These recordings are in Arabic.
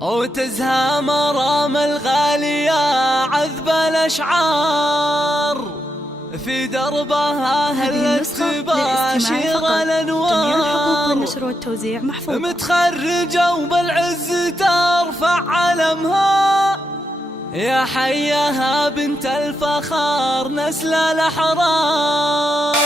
وتزهى مرام الغالية عذب الأشعار في دربها هلت باشير الأنوار. جميع الحقوق والنشر والتوزيع محفوظة. متخرجة وبالعز ترفع علمها يا حياها بنت الفخار نسل الأحرار.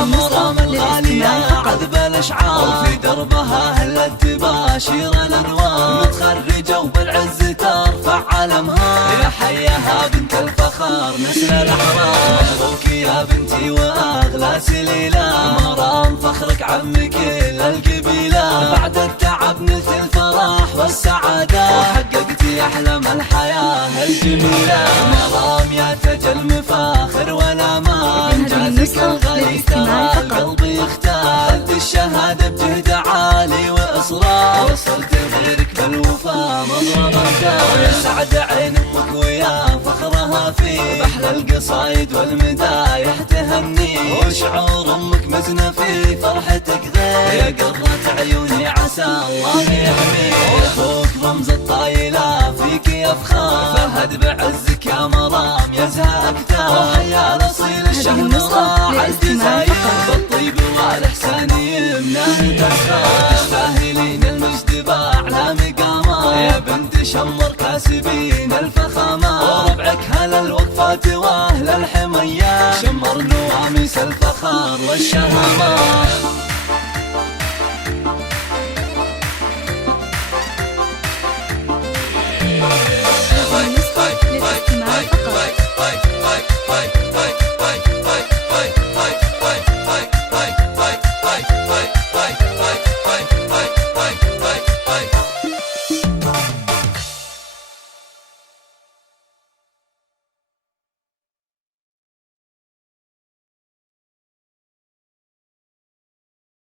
مرام الغالية عذب الأشعار في دربها هلت باشير الأنوار. متخرجة وبالعز ترفع علمها يا حياها بنت الفخار نسل الأحرار. مبروك يا بنتي وأغلى سليلة مرام فخرك عم كل القبيلة. بعد التعب نلت الفرح والسعادة وحققتي أحلام الحياة الجميلة. مرام يا تاج المفاخر والأمان جازك الغالي ترى القلب يختار. أدي الشهادة بجهد عالي وإصرار وصلت غيرك بالوفا مضرب الدار. يسعد عين أمك ويا فخرها فيه بأحلى القصايد والمدايح تهني. وشعور أمك مزنة في فرحتك غير يا قرة عيوني عسى الله يحميك. أخوك رمز الطايلة فيك يفخر فهد بعزك يا مرام يزهى أكثر. وحيا الأصيل الشهم راح الجزاير بالطيب والإحسان يمناه تسخر. تستاهلين المجد بأعلى مقامات يا بنت شمر كاسبين الفخامات. وربعك هل الوقفات وأهل الحميات شمر نواميس الفخار والشهامات.